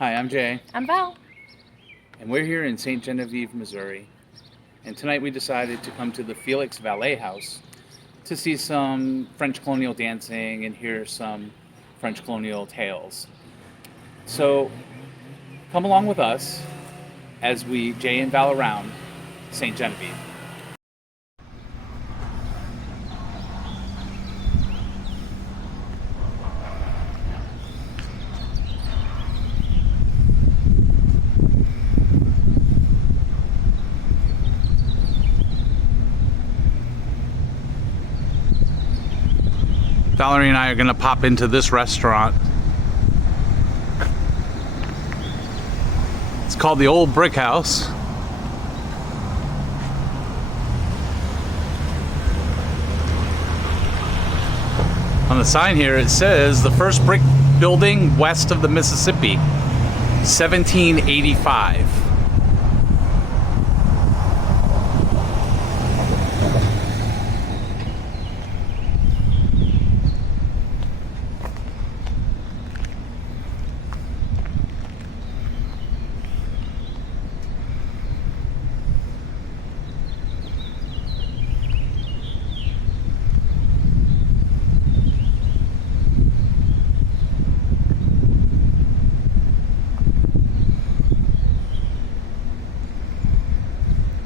Hi, I'm Jay, I'm Val. and we're here in St. Genevieve, Missouri. And tonight we decided to come to the Felix Valle house to see some French colonial dancing and hear some French colonial tales. So come along with us as we Jay and Val around St. Genevieve. Valerie and I are going to pop into this restaurant. It's called the Old Brick House. On the sign here it says the first brick building west of the Mississippi, 1785.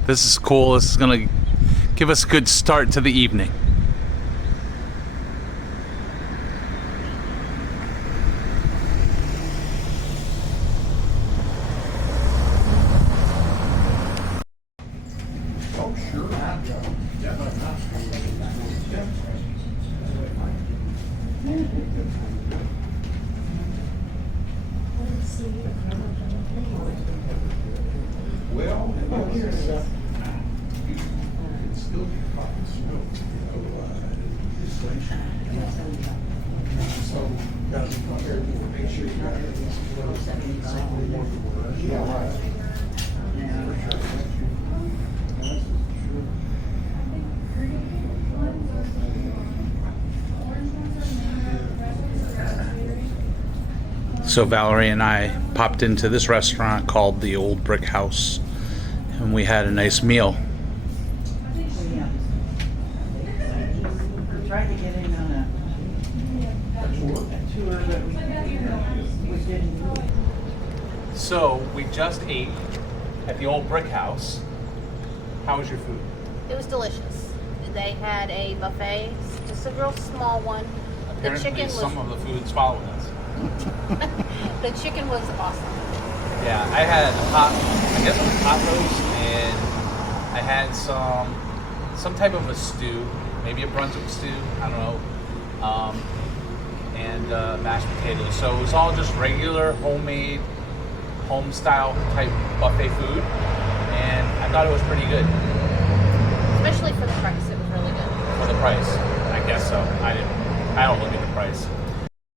This is cool. This is going to give us a good start to the evening. Oh, sure. Well, here's you can still get caught in snow, inflation. So, gotta be careful, make sure you got everything something more for work. Yeah, right. For sure. So Valerie and I popped into this restaurant called the Old Brick House, and we had a nice meal. We tried to get in on a tour, but we didn't. So we just ate at the Old Brick House. How was your food? It was delicious. They had a buffet, just a real small one. Apparently some of the food's following us. The chicken was awesome. Yeah, I had I guess it was hot roast, and I had some type of a stew, maybe a Brunswick stew, I don't know, and mashed potatoes. So it was all just regular homemade, home style type buffet food, and I thought it was pretty good Especially for the price, it was really good. for the price. I guess so. I don't look at the price.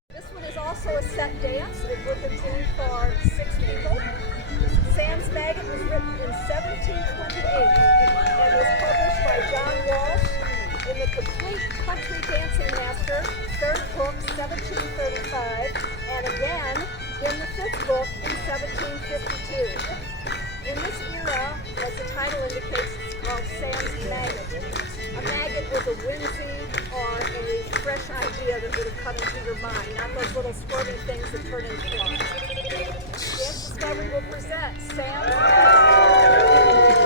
This one is also a set dance. It would have been for 6 people. Sam's Maggot was written in 1728 and was published by John Walsh in the Complete Country Dancing Master, 3rd book, 1735, and again in the 5th book in 1752. In this era, as the title indicates, it's called Sam's Maggot. A maggot was a whimsy or a fresh idea that would have come into your mind, not those little squirming things that turn into flies. Dance Discovery will present Sam's Maggot.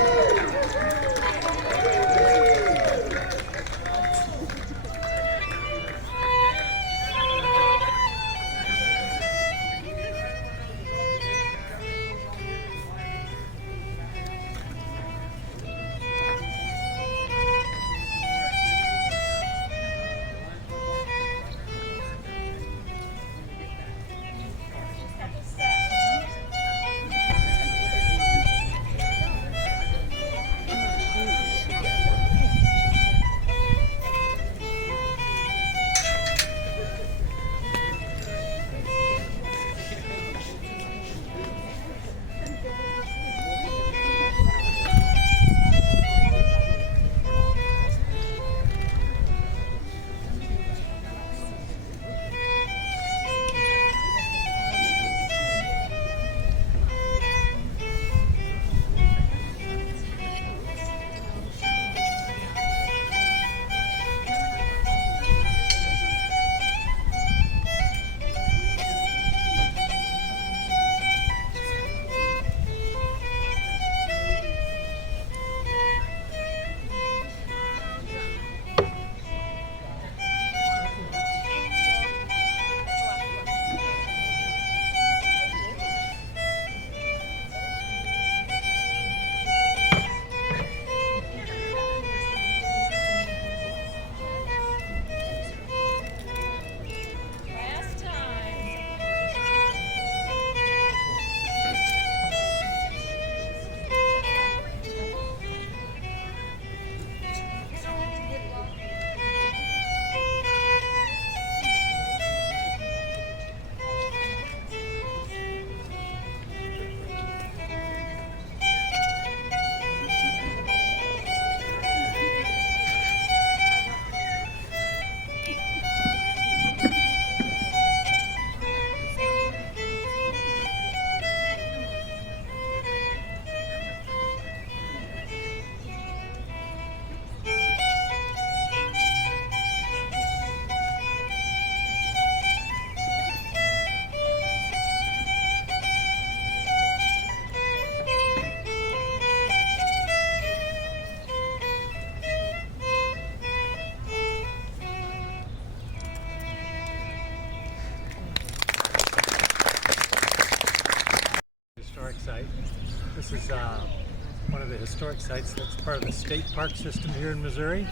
historic sites that's part of the state park system here in Missouri,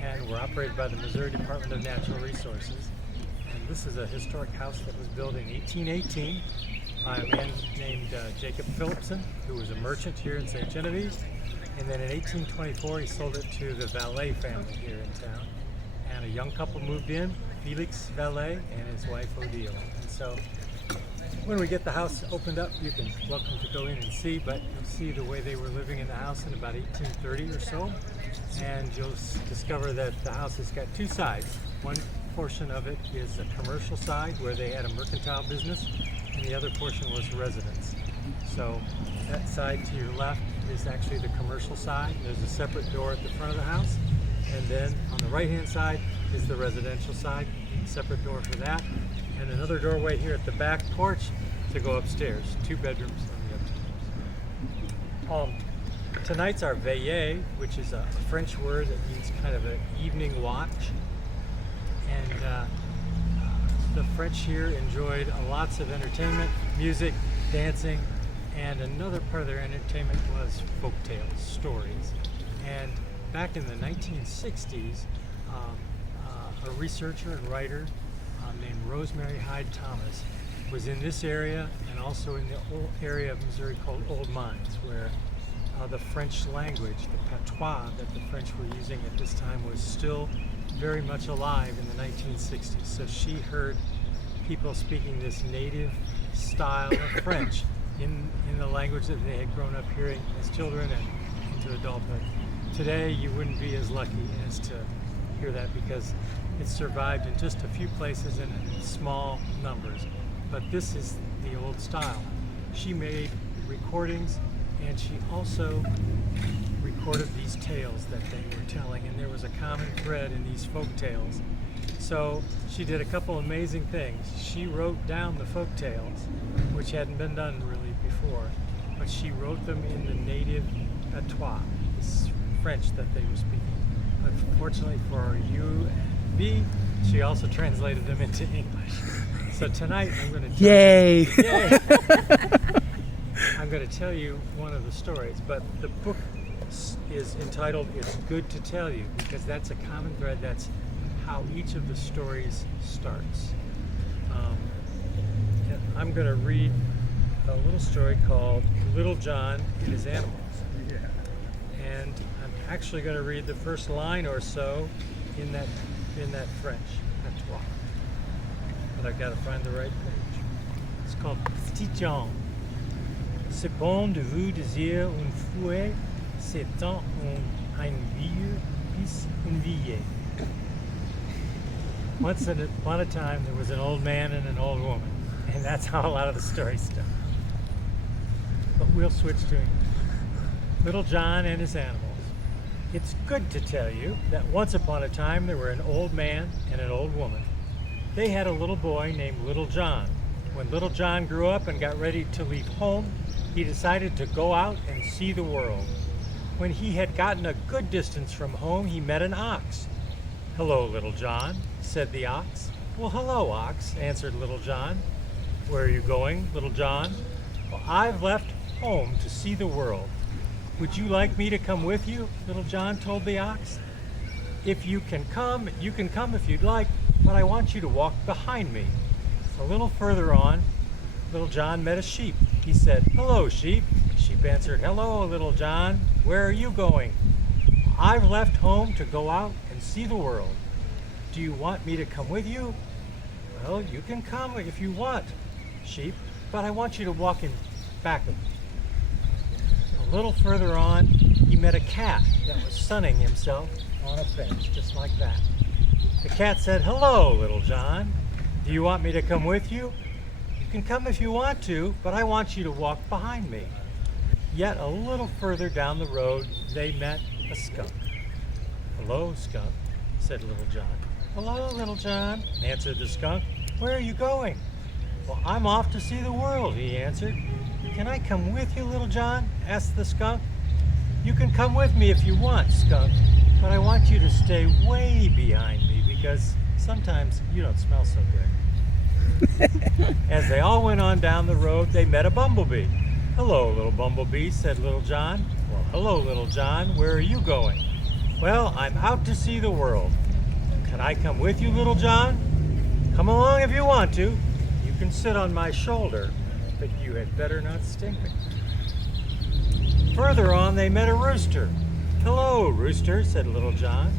and we're operated by the Missouri Department of Natural Resources. And this is a historic house that was built in 1818 by a man named Jacob Philipson, who was a merchant here in St. Genevieve. And then in 1824, he sold it to the Valle family here in town. And a young couple moved in, Felix Valle and his wife Odile. And so when we get the house opened up, you can welcome to go in and see, but you'll see the way they were living in the house in about 1830 or so. And you'll discover that the house has got two sides. One portion of it is a commercial side where they had a mercantile business, and the other portion was residence. So that side to your left is actually the commercial side. There's a separate door at the front of the house. And then on the right-hand side is the residential side, separate door for that. And another doorway here at the back porch to go upstairs. 2 bedrooms on the upstairs. Tonight's our Valle, which is a French word that means kind of an evening watch. And the French here enjoyed lots of entertainment, music, dancing, and another part of their entertainment was folk tales, stories. And back in the 1960s, a researcher and writer named Rosemary Hyde Thomas was in this area and also in the old area of Missouri called Old Mines, where the French language, the patois that the French were using at this time, was still very much alive in the 1960s. So she heard people speaking this native style of French in the language that they had grown up hearing as children and into adulthood. Today you wouldn't be as lucky as to hear that because it survived in just a few places and in small numbers. But this is the old style. She made recordings, and she also recorded these tales that they were telling, and there was a common thread in these folk tales. So she did a couple amazing things. She wrote down the folk tales, which hadn't been done really before, but she wrote them in the native patois, this French that they were speaking. Unfortunately for you and me, she also translated them into English. So tonight I'm going to Yay! Yay! I'm going to tell you one of the stories, but the book is entitled "It's Good to Tell You" because that's a common thread. That's how each of the stories starts. I'm going to read a little story called "Little John and His Animals," and I'm actually going to read the first line or so in that French patois. But I've got to find the right page. It's called Petit John. C'est bon de vous désir un fouet, c'est tant un vieux puis une vieille. Once upon a time, there was an old man and an old woman, and that's how a lot of the stories start. But we'll switch to English. Little John and his animals. It's good to tell you that once upon a time there were an old man and an old woman. They had a little boy named Little John. When Little John grew up and got ready to leave home, he decided to go out and see the world. When he had gotten a good distance from home, he met an ox. "Hello, Little John," said the ox. "Well, hello, ox," answered Little John. "Where are you going, Little John?" "Well, I've left home to see the world." "Would you like me to come with you?" Little John told the ox. "If you can come if you'd like, but I want you to walk behind me." A little further on, Little John met a sheep. He said, "Hello, sheep." The sheep answered, "Hello, Little John. Where are you going?" "I've left home to go out and see the world. Do you want me to come with you?" "Well, you can come if you want, sheep, but I want you to walk in back of me." A little further on, he met a cat that was sunning himself on a bench, just like that. The cat said, "Hello, Little John. Do you want me to come with you?" "You can come if you want to, but I want you to walk behind me." Yet a little further down the road, they met a skunk. "Hello, skunk," said Little John. "Hello, Little John," answered the skunk. "Where are you going?" "Well, I'm off to see the world," he answered. "Can I come with you, Little John?" asked the skunk. "You can come with me if you want, skunk, but I want you to stay way behind me because sometimes you don't smell so good." As they all went on down the road, they met a bumblebee. "Hello, little bumblebee," said Little John. Well, hello, little John. Where are you going? Well, I'm out to see the world. Can I come with you, little John? Come along if you want to. You can sit on my shoulder, but you had better not sting me. Further on, they met a rooster. Hello, rooster, said Little John.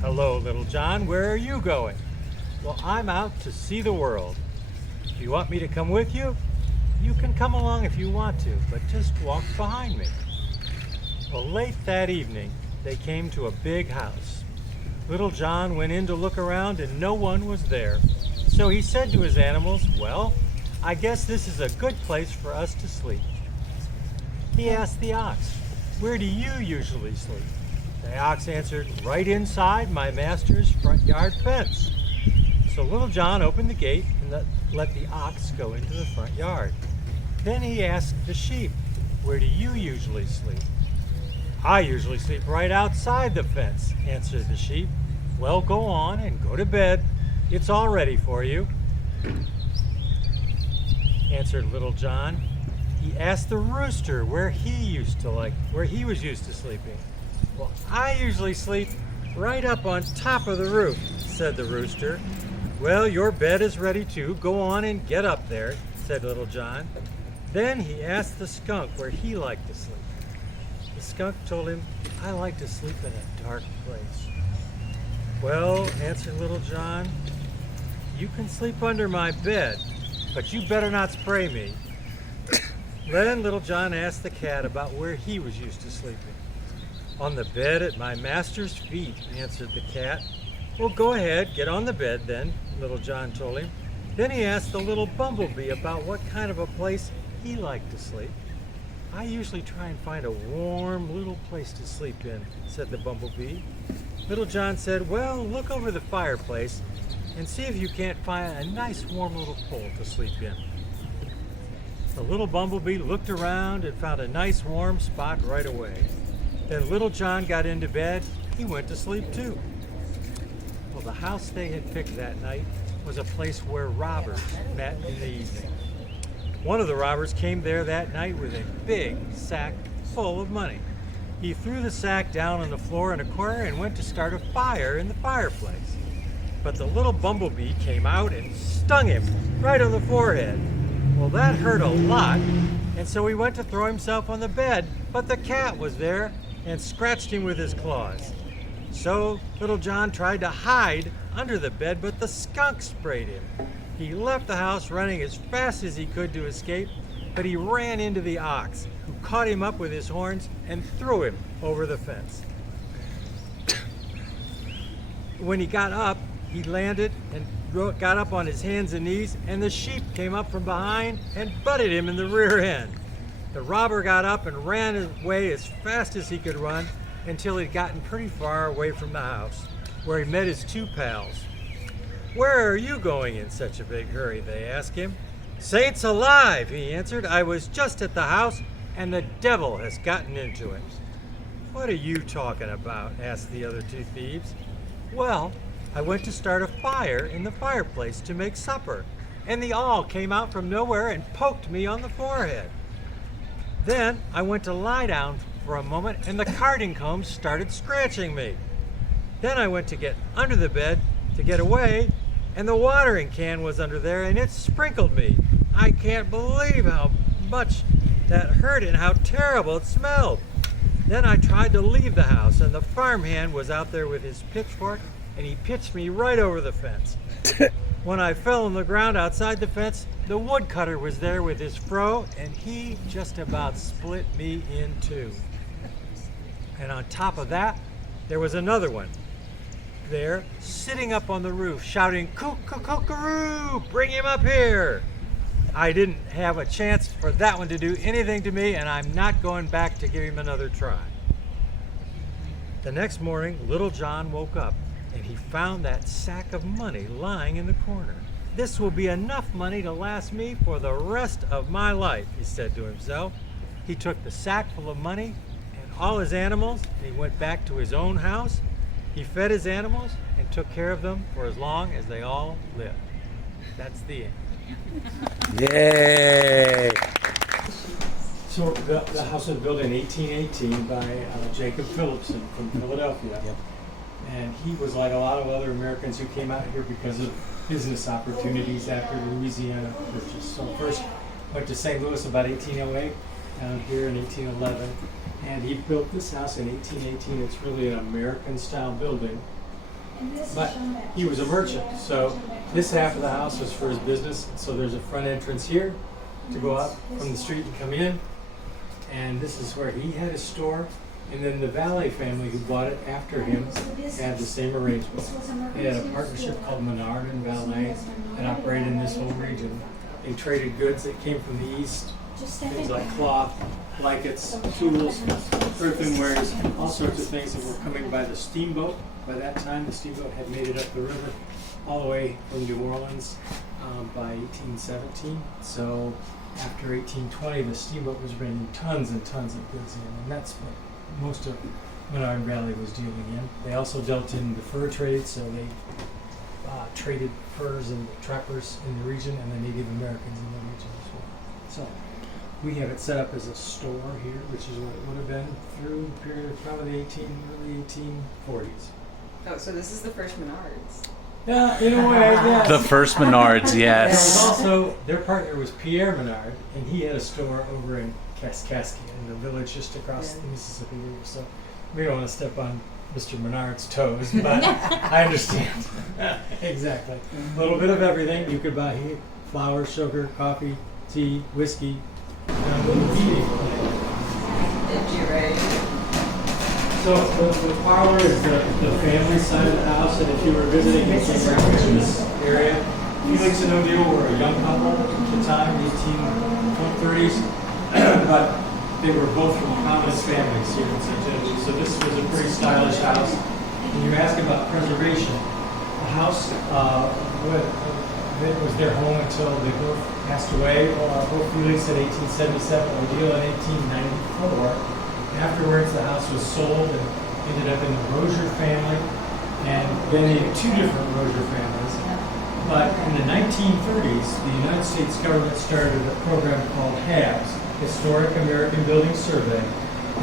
Hello, Little John. Where are you going? Well, I'm out to see the world. If you want me to come with you, you can come along if you want to, but just walk behind me. Well, late that evening, they came to a big house. Little John went in to look around and no one was there. So he said to his animals, well, I guess this is a good place for us to sleep. He asked the ox, where do you usually sleep? The ox answered, right inside my master's front yard fence. So Little John opened the gate and let the ox go into the front yard. Then he asked the sheep, where do you usually sleep? I usually sleep right outside the fence, answered the sheep. Well, go on and go to bed. It's all ready for you, answered Little John. He asked the rooster where he was used to sleeping. Well, I usually sleep right up on top of the roof, said the rooster. Well, your bed is ready too. Go on and get up there, said Little John. Then he asked the skunk where he liked to sleep. The skunk told him, I like to sleep in a dark place. Well, answered Little John, you can sleep under my bed, but you better not spray me. Then Little John asked the cat about where he was used to sleeping. On the bed at my master's feet, answered the cat. Well, go ahead, get on the bed then, Little John told him. Then he asked the little bumblebee about what kind of a place he liked to sleep. I usually try and find a warm little place to sleep in, said the bumblebee. Little John said, well, look over the fireplace and see if you can't find a nice warm little hole to sleep in. The little bumblebee looked around and found a nice warm spot right away. Then Little John got into bed. He went to sleep too. Well, the house they had picked that night was a place where robbers met in the evening. One of the robbers came there that night with a big sack full of money. He threw the sack down on the floor in a corner and went to start a fire in the fireplace. But the little bumblebee came out and stung him right on the forehead. Well, that hurt a lot, and so he went to throw himself on the bed, but the cat was there and scratched him with his claws. So Little John tried to hide under the bed, but the skunk sprayed him. He left the house running as fast as he could to escape, but he ran into the ox, who caught him up with his horns and threw him over the fence. When he got up, he landed and got up on his hands and knees, and the sheep came up from behind and butted him in the rear end. The robber got up and ran away as fast as he could run until he'd gotten pretty far away from the house, where he met his two pals. Where are you going in such a big hurry? They asked him. Saints alive, he answered. I was just at the house, and the devil has gotten into it. What are you talking about? Asked the other two thieves. Well, I went to start a fire in the fireplace to make supper, and the awl came out from nowhere and poked me on the forehead. Then I went to lie down for a moment, and the carding combs started scratching me. Then I went to get under the bed to get away, and the watering can was under there, and it sprinkled me. I can't believe how much that hurt and how terrible it smelled. Then I tried to leave the house, and the farmhand was out there with his pitchfork, and he pitched me right over the fence. When I fell on the ground outside the fence, the woodcutter was there with his froe, and he just about split me in two. And on top of that, there was another one there, sitting up on the roof, shouting, "Coo-coo-coo-coo-roo, bring him up here!" I didn't have a chance for that one to do anything to me, and I'm not going back to give him another try. The next morning, Little John woke up, and he found that sack of money lying in the corner. This will be enough money to last me for the rest of my life, he said to himself. He took the sack full of money and all his animals, and he went back to his own house. He fed his animals and took care of them for as long as they all lived. That's the end. Yay! So the house was built in 1818 by Jacob Felix from Philadelphia. Yep. And he was like a lot of other Americans who came out here because of business opportunities after the Louisiana Purchase. So first went to St. Louis about 1808, down here in 1811. And he built this house in 1818. It's really an American-style building. But he was a merchant, so this half of the house was for his business. So there's a front entrance here to go up from the street and come in. And this is where he had his store. And then the Valle family who bought it after him had the same arrangement. They had a partnership called Menard and Valle that operated in this whole region. They traded goods that came from the east, things like cloth, blankets, tools, earthenwares, all sorts of things that were coming by the steamboat. By that time, the steamboat had made it up the river all the way from New Orleans by 1817. So after 1820, the steamboat was bringing tons and tons of goods in, and that's what most of Menard Valley was dealing in. They also dealt in the fur trade, so they traded furs and trappers in the region and the Native Americans in the region as well. So we have it set up as a store here, which is what it would have been through the period of probably early 1840s. Oh, so this is the first Menards. Yeah, in a way, yes. The first Menards, There was yes. also, their partner was Pierre Menard, and he had a store over in Kaskaskia, in the village just across the Mississippi River. So we don't want to step on Mr. Menard's toes, but I understand. Exactly. A little bit of everything. You could buy here, flour, sugar, coffee, tea, whiskey, and a little eating. Did you right? So the parlor is the family side of the house, and if you were visiting in this area, Felix and Odile were a young couple at the time, 1830s, but they were both from prominent families here in St. Genevieve, so this was a pretty stylish house. And you ask about preservation. The house it was their home until they both passed away, both Felix in 1877, Odile in 1894. Afterwards, the house was sold and ended up in the Rozier family, and then in two different Rozier families. But in the 1930s, the United States government started a program called HABS, Historic American Building Survey,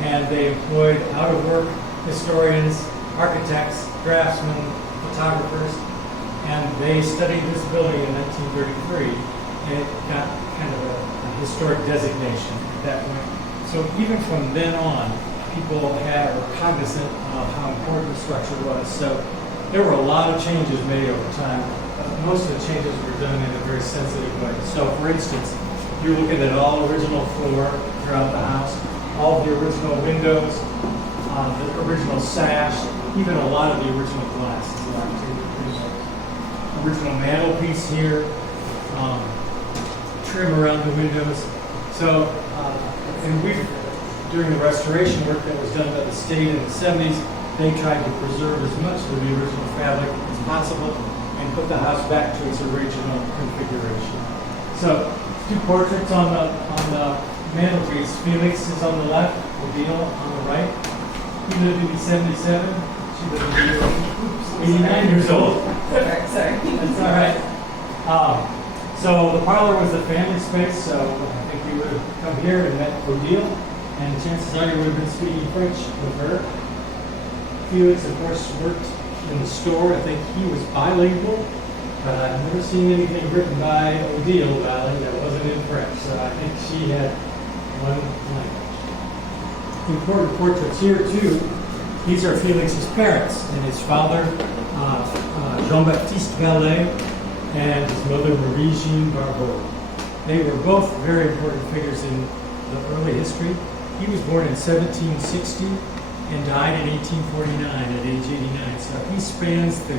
and they employed out-of-work historians, architects, draftsmen, photographers, and they studied this building in 1933, and it got kind of a historic designation at that point. So even from then on, people were cognizant of how important the structure was. So there were a lot of changes made over time. Most of the changes were done in a very sensitive way. So for instance, you're looking at all original floor throughout the house, all the original windows, the original sash, even a lot of the original glass is left. Original mantelpiece here, trim around the windows. So, and during the restoration work that was done by the state in the 70s, they tried to preserve as much of the original fabric as possible and put the house back to its original configuration. So, two portraits on the mantelpiece. Felix is on the left, Odile on the right. He lived to be 77. She lived to be 89 years old. Sorry. That's all right. So the parlor was the family space, so I think you would have come here and met Odile, and chances are you would have been speaking French with her. Felix, of course, worked in the store. I think he was bilingual, but I've never seen anything written by Odile Valle that wasn't in French, so I think she had one language. Important portraits here, too. These are Felix's parents, and his father, Jean-Baptiste Valle, and his mother, Marie-Jeanne Barbeau. They were both very important figures in the early history. He was born in 1760 and died in 1849 at age 89. So he spans the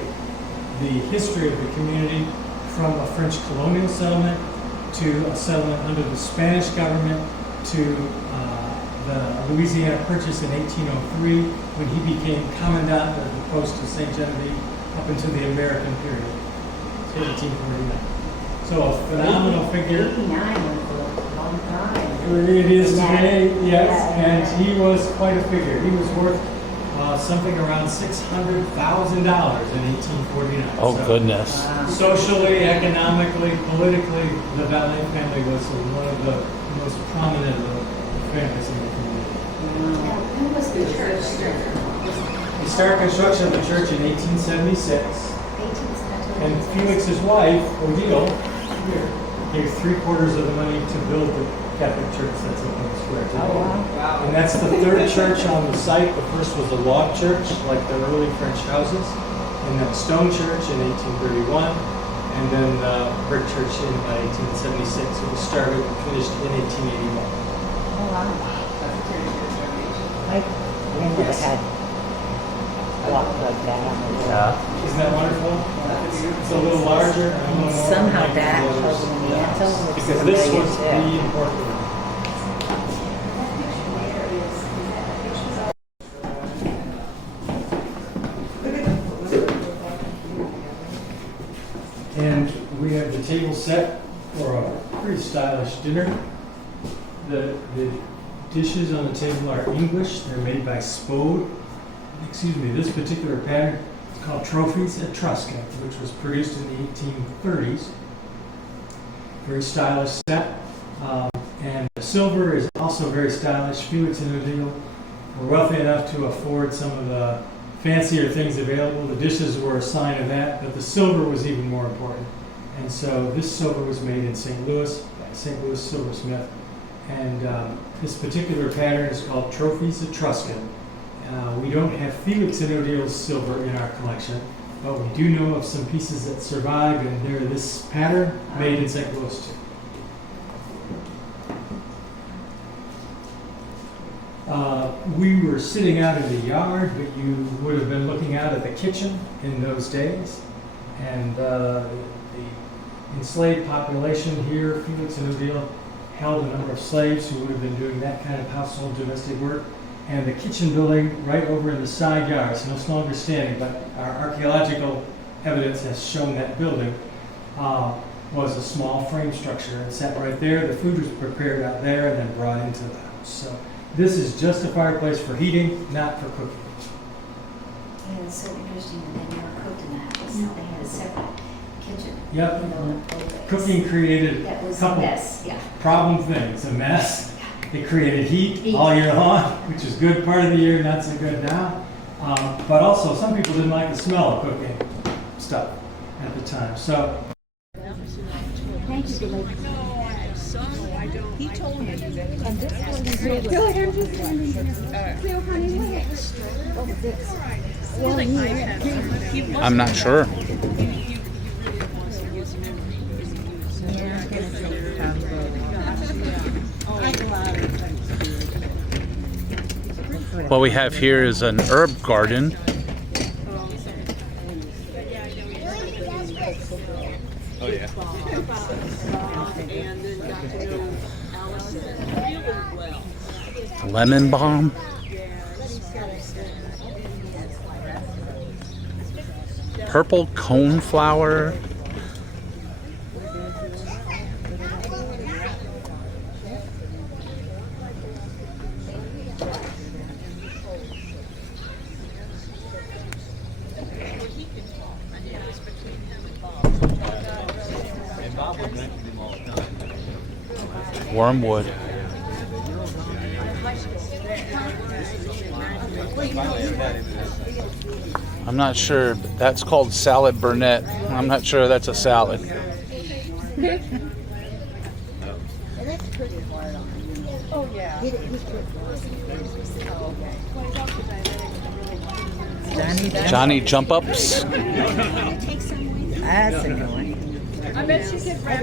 history of the community from a French colonial settlement to a settlement under the Spanish government to the Louisiana Purchase in 1803 when he became commandant of the post of St. Genevieve up until the American period. 1849. So a phenomenal figure. 89 was a long time. It is today, yes, and he was quite a figure. He was worth something around $600,000 in 1849. Oh, So, goodness. socially, economically, politically, the Valle family was one of the most prominent of the families in the community. When was the church started? They started construction of the church in 1876, and Felix's wife, Odile, gave 3/4 of the money to build the Catholic church that's up in the square today. Oh, wow. And that's the third church on the site. The first was a log church, like the early French houses, and then a stone church in 1831, and then the brick church in 1876. It was started and finished in 1881. Oh, wow. That's a pretty good donation. I never had block like that on the wall. Isn't that wonderful? It's a little larger and a little more. Somehow like that the others. over in the anthem looks Because this brilliant, was yeah. the important one. And we have the table set for a pretty stylish dinner. The dishes on the table are English. They're made by Spode. Excuse me, this particular pattern is called Trophies Etruscan, which was produced in the 1830s. Very stylish set. And the silver is also very stylish. Felix and Odile were wealthy enough to afford some of the fancier things available. The dishes were a sign of that, but the silver was even more important. And so this silver was made in St. Louis by St. Louis silversmith. And this particular pattern is called Trophies Etruscan. We don't have Felix and Odile's silver in our collection, but we do know of some pieces that survive, and they're this pattern made in St. Louis too. We were sitting out in the yard, but you would have been looking out at the kitchen in those days. And the enslaved population here, Felix and Odile held a number of slaves who would have been doing that kind of household domestic work. And the kitchen building right over in the side yard is no longer standing, but our archaeological evidence has shown that building was a small frame structure. It sat right there. The food was prepared out there and then brought into the house. So this is just a fireplace for heating, not for cooking. Yeah, it's so interesting that they never cooked in the house. They had a separate kitchen. Yep. You know, always. Cooking created That a was a couple mess, yeah. problem things. A mess. It created heat all year long, which is good part of the year, not so good now. But also, some people didn't like the smell of cooking stuff at the time. So. Thank you, Billy. He told me. And this one is really. Go ahead, I'm just so honey, what? Oh, this. Well, I'm not sure. What we have here is an herb garden. Oh yeah. Lemon balm. Purple coneflower. Wormwood. I'm not sure, but that's called salad Burnett. I'm not sure that's a salad. Johnny Jump Ups. That's a good one. I bet she could grab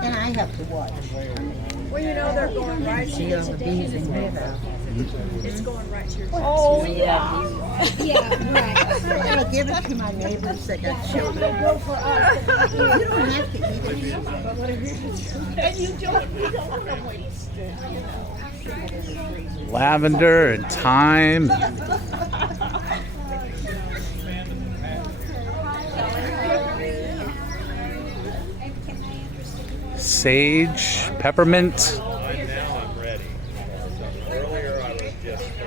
And I have to watch. Well, you know, they're going right See on the bees and river. It's going right to your. Oh, yeah. Yeah, right. I'll give it to my neighbors that got children. Go for us. You don't have to eat it. And you don't want to waste it. Lavender and thyme. Sage, peppermint,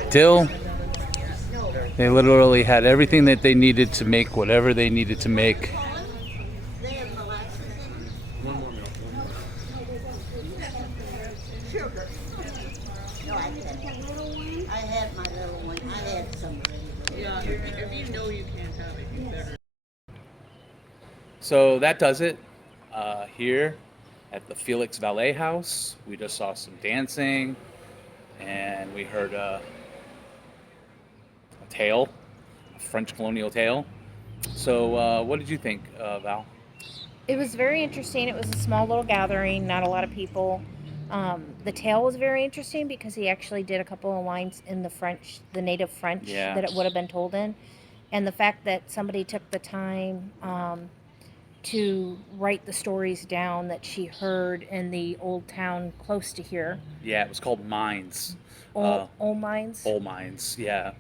dill. They literally had everything that they needed to make whatever they needed to make. If you know you can't have it, you better. So that does it here at the Felix Valle house. We just saw some dancing, and we heard a tale, a French colonial tale. So what did you think, Val? It was very interesting. It was a small little gathering, not a lot of people. The tale was very interesting because he actually did a couple of lines in the French, the native French Yeah. that it would have been told in. And the fact that somebody took the time to write the stories down that she heard in the old town close to here, Yeah, it was called Mines. old mines, Old Mines, yeah.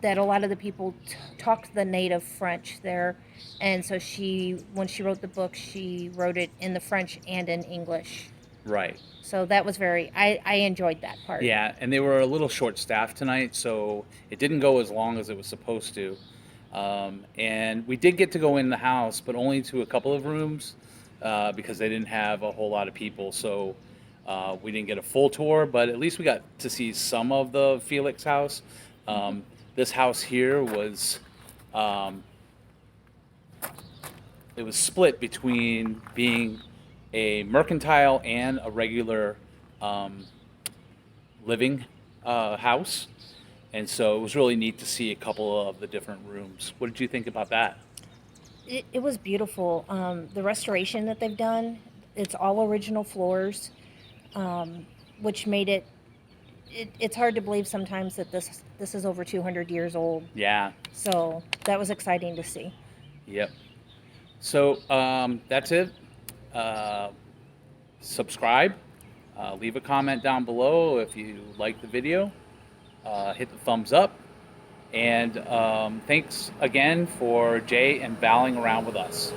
that a lot of the people talked the native French there. And so when she wrote the book, she wrote it in the French and in English. Right. So that was I enjoyed that part. Yeah, and they were a little short-staffed tonight, so it didn't go as long as it was supposed to. And we did get to go in the house, but only to a couple of rooms because they didn't have a whole lot of people. So we didn't get a full tour, but at least we got to see some of the Felix house. This house here was it was split between being a mercantile and a regular living house. And so it was really neat to see a couple of the different rooms. What did you think about that? It was beautiful. The restoration that they've done, it's all original floors, which made it's hard to believe sometimes that this is over 200 years old. Yeah. So that was exciting to see. Yep. So that's it. Subscribe. Leave a comment down below if you like the video. Hit the thumbs up. And thanks again for Jay and Valing around with us.